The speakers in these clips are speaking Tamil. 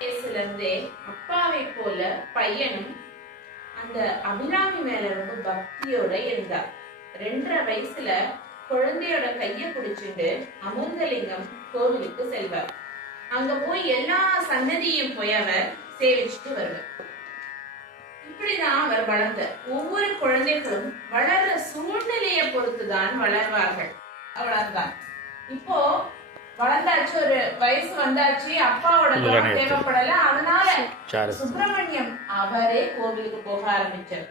வயசுலேருந்தே அப்பாவை போல பையனும் அந்த அபிராமி மேல ரொம்ப பக்தியோட இருந்தார். ரெண்டரை வயசுல குழந்தையோட கைய பிடிச்சிட்டு அமுந்தலிங்கம் கோவிலுக்கு செல்வார். அங்க போய் எல்லா சன்னதியும் போய் அவர் சேவிச்சுட்டு வருவார். இப்படிதான் அவர் வளர்ந்த. ஒவ்வொரு குழந்தைகளும் வளர்ற சூழ்நிலையை பொறுத்துதான் வளர்வார்கள். அவ்வளவுதான். இப்போ வளர்ந்தாச்சு ஒரு வயசு வந்தாச்சு அப்பாவோட தேவைப்படல. அதனால சுப்பிரமணியம் அவரே கோவிலுக்கு போக ஆரம்பிச்சார்.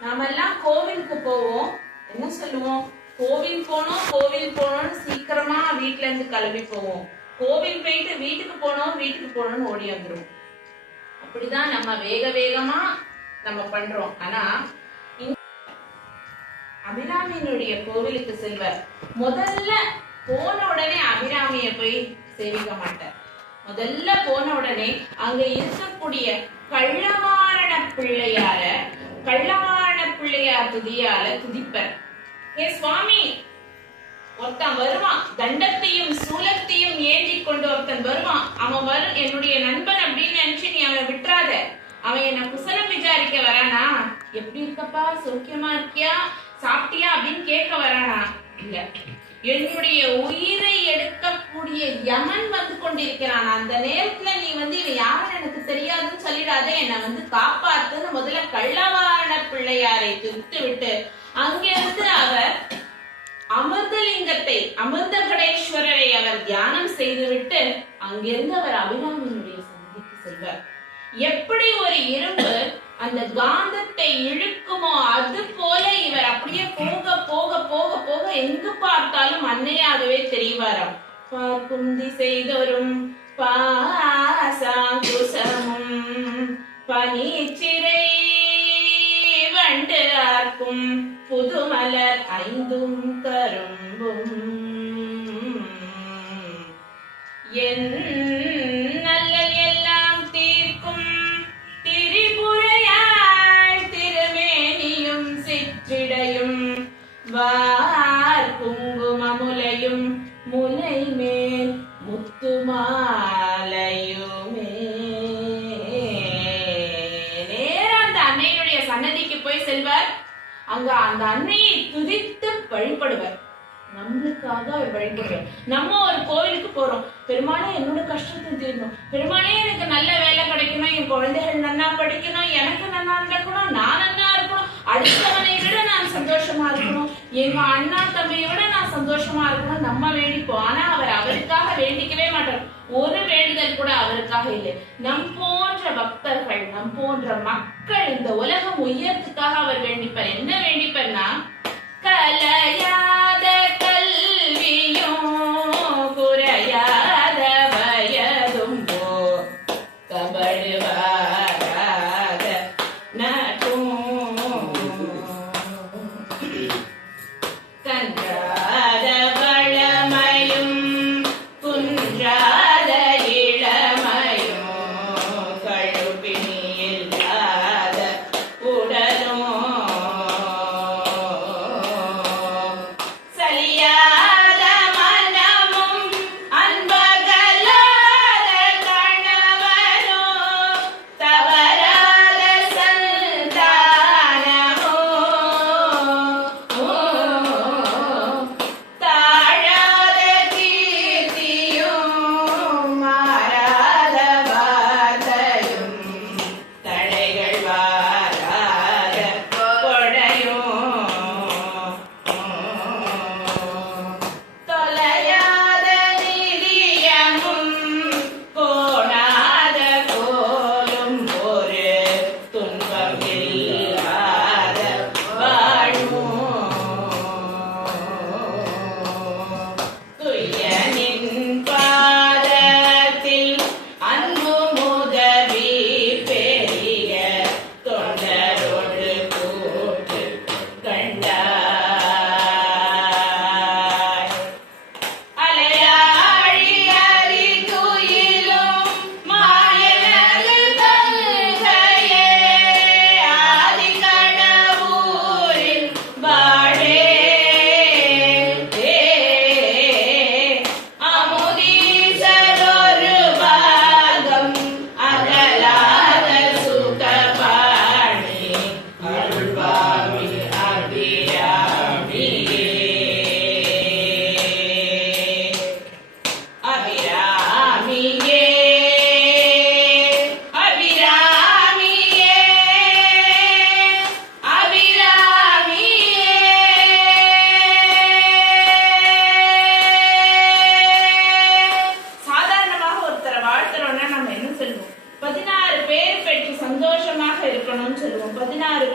நாமெல்லாம் கோவிலுக்கு போவோம். என்ன சொல்லுவோம்? கோவில் போனோம் கோவில் போனோம்னு சீக்கிரமா வீட்ல இருந்து கிளம்பி போவோம். கோவில் போயிட்டு வீட்டுக்கு போனோம் வீட்டுக்கு போனோம்னு ஓடி வந்துருவோம். அப்படிதான் நம்ம வேக வேகமா நம்ம பண்றோம். ஆனா அபிராமியனுடைய அபிராமியினுடைய கோவிலுக்கு செல்வர் முதல்ல போன உடனே அபிராமிய போய் சேவிக்க மாட்டார். முதல்ல போன உடனே அங்க இருக்கக்கூடிய கள்ளவாரண பிள்ளையார கள்ளவாரண பிள்ளையார் துதியால துதிப்பர். ஏ சுவாமி ஒருத்தன் வருவான் தண்டத்தையும் சூலத்தையும் ஏந்தி கொண்டு ஒருத்தன் வருவான் அவன் வரும் என்னுடைய நண்பன் அப்படின்னு நினைச்சு நீ அவனை விட்டுறாத. அவன் என்ன குசலம் விசாரிக்க வரானா? எப்படி இருக்கப்பா? சௌக்கியமா இருக்கியா? சாப்பிட்டியா? அப்படின்னு கேட்க வரானா? இல்ல. என்னுடைய உயிரை எடுக்கக்கூடிய யமன் வந்து கொண்டிருக்கிறான். அந்த நேரத்துல நீ வந்து இவன் யாரும் எனக்கு தெரியாதுன்னு சொல்லிடாத. என்னை வந்து காப்பாத்துன்னு முதல்ல கள்ளவாரண பிள்ளையாரை துரித்து விட்டு அங்கிருந்து அவர் அமிர்தலிங்கத்தை அமிர்தகடேஸ்வரரை அவர் தியானம் செய்துவிட்டு அங்கிருந்து அவர் அபிராமியினுடைய சந்திக்கு செல்வார். எப்படி ஒரு இரும்பு அந்த காந்தத்தை இழுக்குமோ அது போல இவர் அப்படியே போக போக போக போக எங்கு பார்த்தாலும் அன்னையாகவே தெரிவாராம். பார்க்கும் திசைதொரும் பாசாங்குசமும் பனிச்சிறை வண்டு ஆர்க்கும் புதுமலர் ஐந்தும் கரும்பும். என் முலையும் முலை மேல் முத்துமாலையுமே நேரம் அந்த அன்னையுடைய சன்னதிக்கு போய் செல்வர் அங்க அந்த அன்னையை துதித்து வழிபடுவர் நம்மளுக்காக அவர் வழிபடுவார் நம்ம ஒரு கோவிலுக்கு போறோம் பெருமானே என்னோட கஷ்டத்தை தீரணும் பெருமாளே எனக்கு நல்ல வேலை கிடைக்கணும் என் குழந்தைகள் நன்னா படிக்கணும் எனக்கு நன்னா நடக்கணும் நான் நன்னா இருக்கணும் அடுத்தவனை சந்தோஷமா இருக்கணும். எங்க அண்ணா தம்பியோட நான் சந்தோஷமா இருக்கணும். நம்ம வேண்டிப்போம் ஆனா அவர் அவருக்காக வேண்டிக்கவே மாட்டார். ஒரு வேண்டுதல் கூட அவருக்காக இல்லை. நம் போன்ற பக்தர்கள் நம் போன்ற மக்கள் இந்த உலகம் உயர்த்துக்காக அவர் வேண்டிப்பார். என்ன வேண்டிப்பார்னா கலையா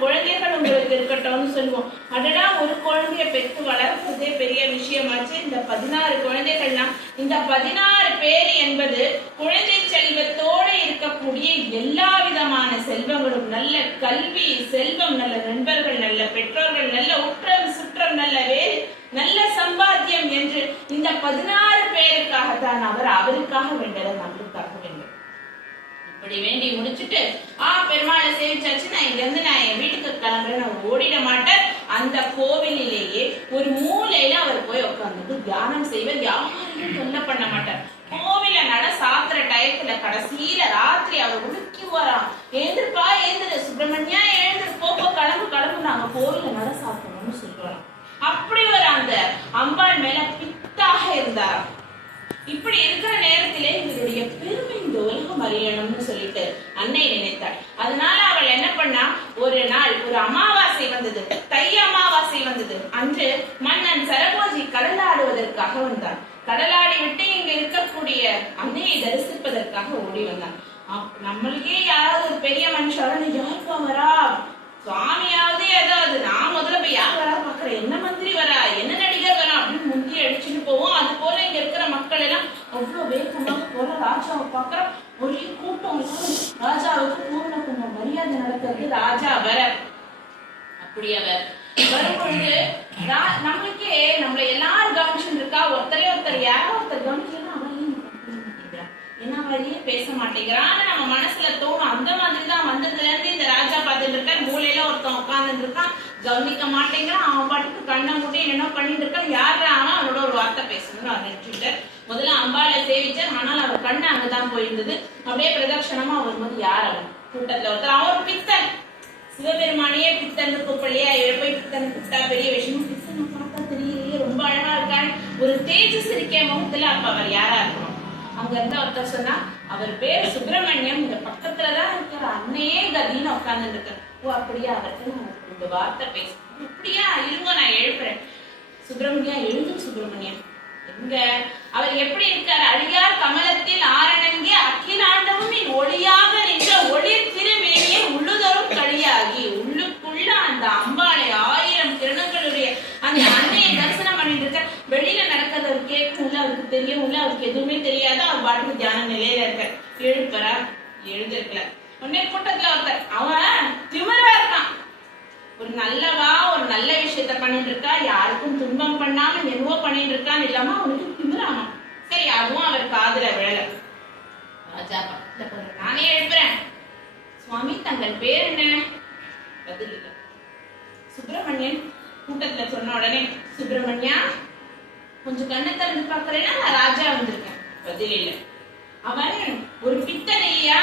குழந்தைகள் உங்களுக்கு இருக்கட்டும்னு சொல்லுவோம். அடடா ஒரு குழந்தைய பெற்று வளர்ப்பதே பெரிய விஷயமாச்சு. இந்த பதினாறு குழந்தைகள்னா இந்த பதினாறு பேர் என்பது குழந்தை செல்வத்தோடு இருக்கக்கூடிய எல்லா விதமான செல்வங்களும். நல்ல கல்வி செல்வம் நல்ல நண்பர்கள் நல்ல பெற்றோர்கள் நல்ல உற்றம் சுற்றம் நல்ல வேறு நல்ல சம்பாத்தியம் என்று இந்த பதினாறு பேருக்காக தான் அவர் அவருக்காக வேண்டதை நம்மளுக்காக வேண்டும். இப்படி வேண்டி முடிச்சுட்டு ஆ பெருமாளை சேவிச்சாச்சு நான் இங்க இருந்து நான் என் வீட்டுக்கு கிளம்புறேன் நான் ஓடிட மாட்டேன். அந்த கோவிலிலேயே ஒரு மூலையில அவர் போய் உட்காந்துட்டு தியானம் செய்வர். யாரும் தொல்லை பண்ண மாட்டார். கோவில நட சாத்துற டயத்துல கடைசியில ராத்திரி அவர் உடுக்கி வரான் எழுந்திருப்பா எழுந்திரு சுப்பிரமணியா எழுந்துரு போ போ கிளம்பு கிளம்பு. நாங்க கோவில நட சாத்தணும்னு சொல்றோம். அப்படி ஒரு அந்த அம்பாள் மேல பித்தாக இருந்தாராம். இப்படி இருக்கிற நேரத்திலே இவருடைய பெருமை இந்த உலகம் அறியணும்னு சொல்லிட்டு அன்னை நினைத்தாள். அதனால அவள் என்ன பண்ணா ஒரு நாள் ஒரு அமாவாசை வந்தது தை அமாவாசை வந்தது. அன்று மன்னன் சரபோஜி கடலாடுவதற்காக வந்தான். கடலாடி விட்டு இங்க இருக்கக்கூடிய அன்னையை தரிசிப்பதற்காக ஓடி வந்தான். நம்மளுக்கே யாராவது ஒரு பெரிய மனுஷன் யாருப்பா வரா? சுவாமியாவது ஏதாவது. நான் முதல்ல போய் யார் வரா பாக்குறேன் என்ன மந்திரி வரா? என்ன நடிகர் வரா? அப்படின்னு முந்தி அடிச்சுட்டு போவோம். அது போல இங்க இருக்கிற மக்கள் எல்லாம் அவ்வளவு வேகமாக போற ராஜாவை பாக்குற ஒரே கூட்டம் ராஜாவுக்கு பூர்ண கும்ப மரியாதை நடக்கிறது ராஜா வர. அப்படி அவர் வரும்பொழுது ரா- நம்மளுக்கே நம்மள எல்லாரும் கவனிச்சுட்டு இருக்கா ஒருத்தரே ஒருத்தர் யாரோ ஒருத்தர் கவனிக்கலாம் அவன் ஏன் இப்படி மாட்டேங்கிறா? மாதிரியே பேச மாட்டேங்கிறான். நம்ம மனசுல தோணும் அந்த மாதிரி தான் வந்ததுல இருந்து இந்த ராஜா பார்த்துட்டு இருக்கார் மூலையில ஒருத்தன் உட்கார்ந்துட்டு இருக்கான் கவனிக்க மாட்டேங்கிறான் அவன் பாட்டுக்கு கண்ணை மூட்டி என்னென்ன பண்ணிட்டு இருக்கான். யாரா அவன்? அவனோட ஒரு வார்த்தை பேசணும்னு அவர் நினைச்சுட்டார் முதல்ல அம்பாளை சேவிச்சார் ஆனால் அவர் கண்ணு அங்கதான் போயிருந்தது. அப்படியே பிரதட்சணமா அவர் வந்து யார் அவன் கூட்டத்துல ஒருத்தர். அவன் ஒரு பித்தன். சிவபெருமானையே பித்தன் கூப்பிடலையா? இவரை போய் பித்தன் கூப்பிட்டா பெரிய விஷயம். பித்தனை பார்த்தா தெரியலையே ரொம்ப அழகா இருக்காரு. ஒரு தேஜஸ் இருக்கே முகத்துல அப்ப அவர் யாரா இருக்கணும்? அங்க இருந்து ஒருத்தர் சொன்னா அவர் பேர் சுப்பிரமணியம் இந்த பக்கத்துலதான் இருக்கிற அன்னையே கதின்னு உட்கார்ந்து இருக்கார் ஓ அப்படியா அவர்கிட்ட நான் இந்த வார்த்தை பேச. இப்படியா இருங்க நான் எழுப்புறேன். சுப்பிரமணியா எழுது சுப்பிரமணியம். எங்க? அவர் எப்படி இருக்கார்? அழியார் கமலத்தில் ஆரணங்கி அகிலாண்டமும் இன் ஒளியாக நின்ற ஒளி திருமேனியே உள்ளுதரும் களியாகி உள்ளுக்குள்ள அந்த அம்பாளை ஆயிரம் கிரணங்களுடைய அந்த அன்னையை தரிசனம் பண்ணிட்டு இருக்க. வெளியில நடக்கிறது அவருக்கு தெரியவும்ல அவருக்கு எதுவுமே தெரியாது. அவர் பாட்டுக்கு தியான நிலையில இருக்கார் எழுப்பரா எழுந்திருக்கல. உடனே கூட்டத்துல ஒருத்தர் அவன் திமிரா இருக்கான். ஒரு நல்லவா ஒரு நல்ல விஷயத்த பண்ணிட்டு இருக்கா யாருக்கும் துன்பம் பண்ணாம என்னவோ பண்ணிட்டு இருக்கான்னு இல்லாம அவனுக்கு திமிராமா. சரி அதுவும் அவர் காதுல விழல. ராஜா பக்கத்துல போற நானே எழுப்புறேன். சுவாமி தங்கள் பேர் என்ன? பதில் சுப்பிரமணியன் கூட்டத்துல சொன்ன உடனே சுப்பிரமணியா? கொஞ்சம் கண்ணை திறந்து பாக்குறேன்னா நான் ராஜா வந்திருக்கேன். பதில் இல்ல. அவன் ஒரு பித்தன் இல்லையா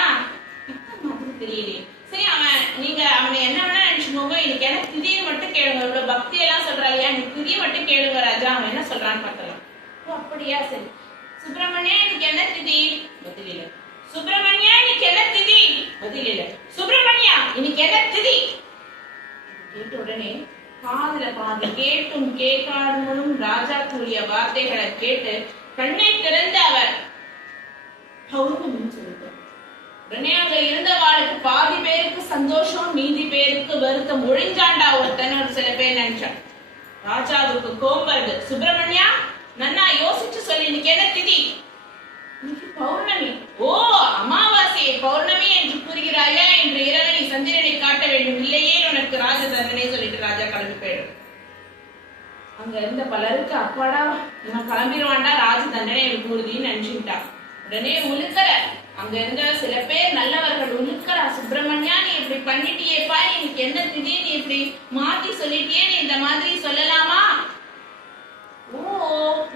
பித்தன் மாதிரி தெரியலையே. சரி அவன் நீங்க அவனை என்ன வேணா நினைச்சுக்கோங்க இன்னைக்கு எனக்கு திடீர்னு மட்டும் கேளுங்க. இவ்வளவு பக்தி எல்லாம் சொல்றா இல்லையா? நீ திடீ மட்டும் கேளுங்க ராஜா. அவன் என்ன சொல்றான்னு பார்க்கலாம். ஓ அப்படியா? சரி. சுப்பிரமணியா இன்னைக்கு என்ன திதி? பதில் இல்ல. சுப்பிரமணியா இன்னைக்கு என்ன திதி? பதில் இல்ல. சுப்பிரமணியா இன்னைக்கு என்ன திதி? கேட்ட உடனே காதல பாதி கேட்டும் கேட்காதவனும் ராஜா கூறிய வார்த்தைகளை கேட்டு கண்ணை திறந்த அவர் உடனே அங்க இருந்தவாளுக்கு பாதி பேருக்கு சந்தோஷம் மீதி பேருக்கு வருத்தம் ஒழிஞ்சாண்டா ஒருத்தன் ஒரு சில பேர் நினைச்சான். ராஜாவுக்கு கோபம் வருது சுப்பிரமணியா நன்னா யோசிச்சு சொல்லி இன்னைக்கு என்ன திதி? பௌர்ணமி. ஓ அமாவாசை பௌர்ணமி என்று கூறுகிறாயா என்று இரவு நீ சந்திரனை காட்ட வேண்டும். இல்லையே உனக்கு ராஜ தண்டனை சொல்லிட்டு ராஜா கிளம்பி போயிடும். அங்க இருந்த பலருக்கு அப்பாடா இவன் கிளம்பிடுவான்டா ராஜ தண்டனை எனக்கு உறுதின்னு நினைச்சுக்கிட்டா. உடனே உழுக்கற. அங்க இருந்த சில பேர் நல்லவர்கள் உழுக்கறா. சுப்பிரமணியா நீ இப்படி பண்ணிட்டியேப்பா. இன்னைக்கு என்ன திதி நீ இப்படி மாத்தி சொல்லிட்டியே நீ இந்த மாதிரி சொல்லலாமா? ஓ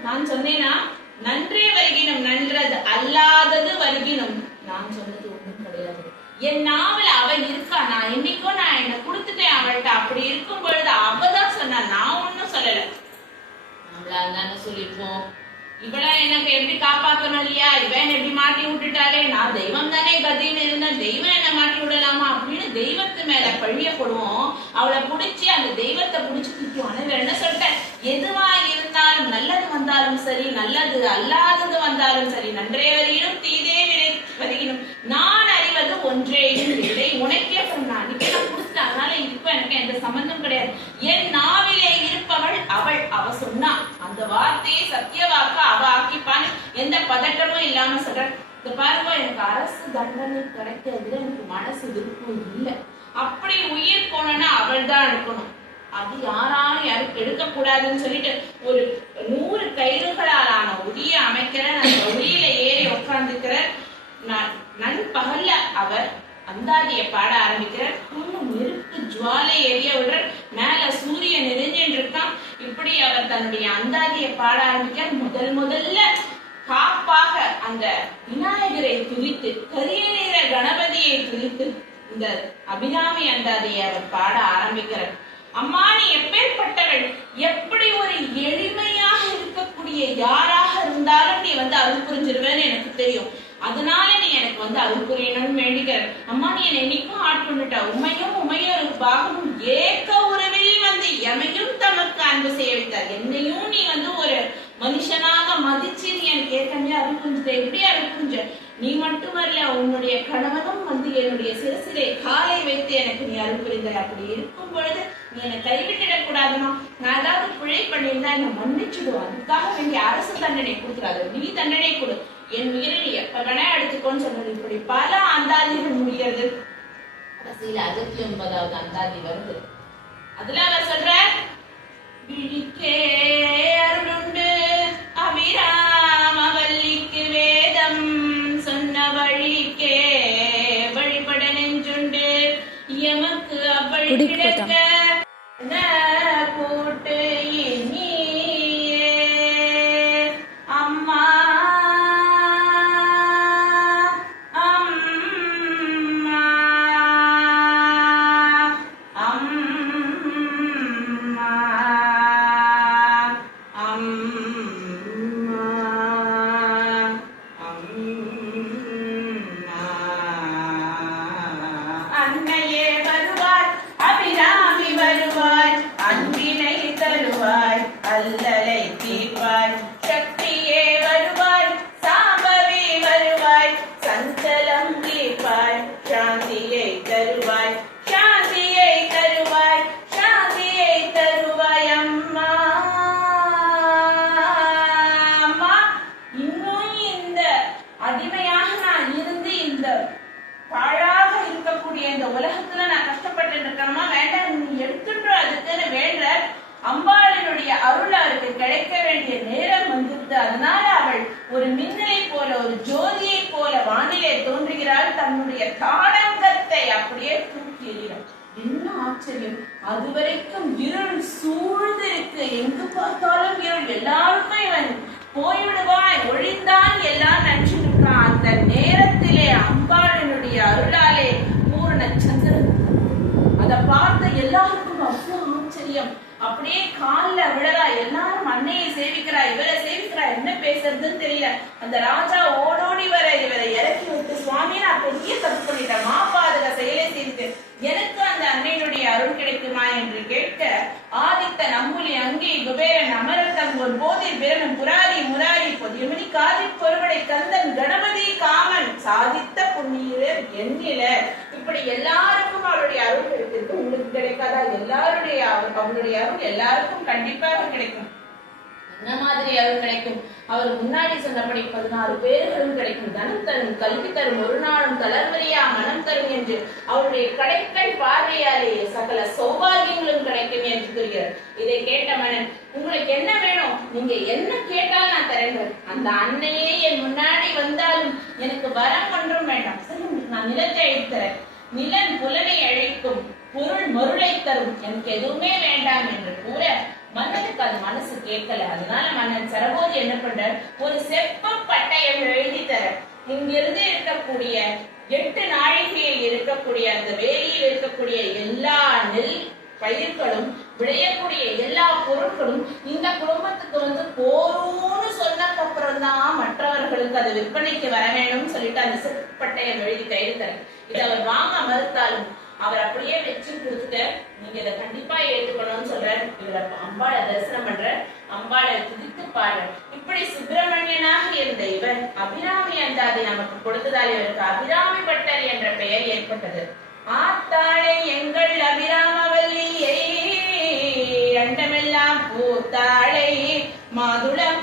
நான் சொன்னேனா? நன்றே வருகினும் நன்றது அல்லாதது வருகினும். நான் சொன்னது ஒண்ணும் கிடையாது. என் நாவல அவ இருக்கா? நான் என்னைக்கோ நான் என்ன கொடுத்துட்டேன் அவள்கிட்ட. அப்படி இருக்கும் பொழுது அவதான் சொன்னா நான் ஒன்னும் சொல்லல. நம்மளா தானே சொல்லிருப்போம் இவளா எனக்கு எப்படி காப்பாத்தணும் இல்லையா? இவன் எப்படி மாட்டி விட்டுட்டாலே நான் தெய்வம் தானே கதின்னு இருந்த தெய்வம் என்ன மாட்டி விடலாமா அப்படின்னு தெய்வத்து மேல பழிய போடுவோம் அவளை புடிச்சு அந்த தெய்வத்தை புடிச்சு திட்டுவோம் ஆனா என்ன சொல்லிட்டேன்? எதுவா இருந்தாலும் நல்லது வந்தாலும் சரி நல்லது அல்லாதது வந்தாலும் சரி நன்றே வரையிலும் தீதே விரை வருகினும் நான் அறிவது ஒன்றே இதை உனக்கே சொன்னான். அன்னைக்கு நான் கொடுத்துட்டேன் அதனால இப்ப என் நாவிலே இருப்பவள் அவள். அவ சொன்னா அந்த வார்த்தையை சத்தியவாக்க அவ ஆக்கிப்பான் எந்த பதட்டமும் இல்லாம சொல்ற இந்த பாருங்க எனக்கு அரசு தண்டனை கிடைக்கிறதுல எனக்கு மனசு விருப்பம் இல்லை. அப்படி உயிர் போனா அவள் தான் எடுக்கணும் அது யாராலும் யாரும் எடுக்க கூடாதுன்னு சொல்லிட்டு ஒரு நூறு கயிறுகளால் ஆன உரிய அமைக்கிற அந்த ஒளியில ஏறி உட்கார்ந்துக்கிற நண்பகல்ல அவர் அந்தாதிய பாட ஆரம்பிக்கிறார். கீழே நெருப்பு ஜுவாலை எரிய விடுற மேல சூரியன் நெறிஞ்சின்னு இருக்கான். இப்படி அவர் தன்னுடைய அந்தாதிய பாட ஆரம்பிக்கிறார். முதல் முதல்ல காப்பாக அந்த விநாயகரை துதித்து கரியநீர கணபதியை துதித்து இந்த அபிராமி அந்தாதியை அவர் பாட ஆரம்பிக்கிறார். அம்மா நீ எப்பேற்பட்டவள்? எப்படி ஒரு எளிமையாக இருக்கக்கூடிய யாராக இருந்தாலும் நீ வந்து அருள் புரிஞ்சிருவேன்னு எனக்கு தெரியும். அதனால நீ எனக்கு வந்து அருள் புரியணும்னு வேண்டிக்கிறேன். அம்மா நீ என்னை இன்னைக்கும் ஆட்கொண்டுட்ட. உமையும் உமையும் பாகமும் ஏக்க உறவில் வந்து எமையும் தமக்கு அன்பு செய்ய வைத்தார் என்னையும் நீ வந்து ஒரு மனுஷனாக மதிச்சு நீ எனக்கு ஏற்கனவே அருள் எப்படி அருள் நீ மட்டுமல்ல உன்னுடைய கணவனும் வந்து என்னுடைய சிரசிலே காலை வைத்து எனக்கு நீ அருள்புரிந்தாய் அப்படி இருக்கும் பொழுது நீ என்னை கைவிட்டுடக் கூடாதுமா? நான் ஏதாவது பிழை பண்ணியிருந்தா என்னை மன்னிச்சுடுவோம் அதுக்காக வேண்டிய அரசு தண்டனை கொடுத்துறாது. நீ தண்டனை கொடு. என் உயிரை நீ எப்ப வேணா எடுத்துக்கோன்னு சொன்னது இப்படி பல அந்தாதிகள் முடிகிறது. கடைசியில அறுபத்தி ஒன்பதாவது அந்தாதி வருது. அதுல அவர் சொல்ற விழிக்கே அருளுண்டு அபிராமவல்லிக்கு வேதம் சொன்ன வழிக்கே வழிபட நெஞ்சுண்டு எமக்கு அவ்வழி குடிக்கு அல்லலை தீர்ப்பாய். என்றால் தன்னுடைய தாடங்கத்தை அப்படியே தூக்கி எறியும் என்ன ஆச்சரியம்? அதுவரைக்கும் இருள் சூழ்ந்து இருக்கு எங்கு பார்த்தாலும் இருள். எல்லாருமே இவன் போய்விடுவாய். ஒழிந்தான் எல்லாம் நினைச்சிட்டு அந்த நேரத்திலே அம்பாளினுடைய அருளாலே பூரண சந்திரன். அதை பார்த்த எல்லாருக்கும் அவ்வளவு அப்படியே கால்ல விழறா. எல்லாரும் அன்னையை சேவிக்கிறா இவரை சேவிக்கிறா என்ன பேசுறதுன்னு தெரியல. அந்த ராஜா ஓடோடி வர இவரை இறக்கி விட்டு சுவாமி நான் பெரிய தப்பு பண்ணிட்டேன். மாப்பாதக செயலை செய்து எனக்கு அந்த அன்னையினுடைய அருள் கிடைக்குமா? என்று கேட்க ஆதித்த நம்புலி அங்கே குபேரன் அமரத்தங்கோன் போதில் பிறனும் புராரி முராரி பொதியமணி காதி பொருவடை கந்தன் கணபதி காமன் சாதித்த புண்ணியர் எண்ணில இப்படி எல்லாருக்கும் அவருடைய அருள் கிடைத்திருக்கு. உங்களுக்கு கிடைக்காதா? எல்லாருடைய அவருடைய அருள் எல்லாருக்கும் கண்டிப்பாக கிடைக்கும். என்ன மாதிரி அருள் கிடைக்கும்? அவர் முன்னாடி சொன்னபடி பதினாறு பேர்களும் கிடைக்கும். தனம் தரும் கல்வி தரும் ஒரு நாளும் தளர்வரியா மனம் தரும் என்று அவருடைய கடைக்கண் பார்வையாலேயே சகல சௌபாகியங்களும் கிடைக்கும் என்று கூறுகிறார். இதை கேட்ட மன்னன் உங்களுக்கு என்ன வேணும்? நீங்க என்ன கேட்டால் நான் தரேன். அந்த அன்னையே என் முன்னாடி வந்தாலும் எனக்கு வரம் ஒன்றும் வேண்டாம். சரி நான் நிலத்தை அழித்தரேன் நிலன் புலனை அழைக்கும் பொருள் மருளை தரும். எனக்கு எதுவுமே வேண்டாம் என்று கூற மன்னனுக்கு அது மனசு கேட்கல. அதனால மன்னன் சரபோதி என்ன பண்ற ஒரு செப்ப பட்டயம் எழுதி தர இங்கிருந்து இருக்கக்கூடிய எட்டு நாழிகையில் இருக்கக்கூடிய அந்த வேலியில் இருக்கக்கூடிய எல்லா நெல் பயிர்களும் விளையக்கூடிய எல்லா பொருட்களும் இந்த குடும்பத்துக்கு வந்து போரும்னு சொன்னதுக்கு அப்புறம் தான் மற்றவர்களுக்கு அது விற்பனைக்கு வர வேணும்னு சொல்லிட்டு அந்த சிற்பட்டையை எழுதி கையில் தர இதை அவர் வாங்க மறுத்தாலும் அவர் அப்படியே வச்சு கொடுத்துட்டு நீங்க இதை கண்டிப்பா ஏற்றுக்கணும்னு சொல்றார். இவரை அம்பாளை தரிசனம் பண்ற அம்பாளை துதித்து பாடுற. இப்படி சுப்பிரமணியனாக இருந்த இவர் அபிராமி அந்தாதி நமக்கு கொடுத்ததால் இவருக்கு அபிராமி பட்டர் என்ற பெயர் ஏற்பட்டது. ஆத்தாளை எங்கள் அபிராமவல்லியை அண்டமெல்லாம் பூத்தாளை மாதுளம்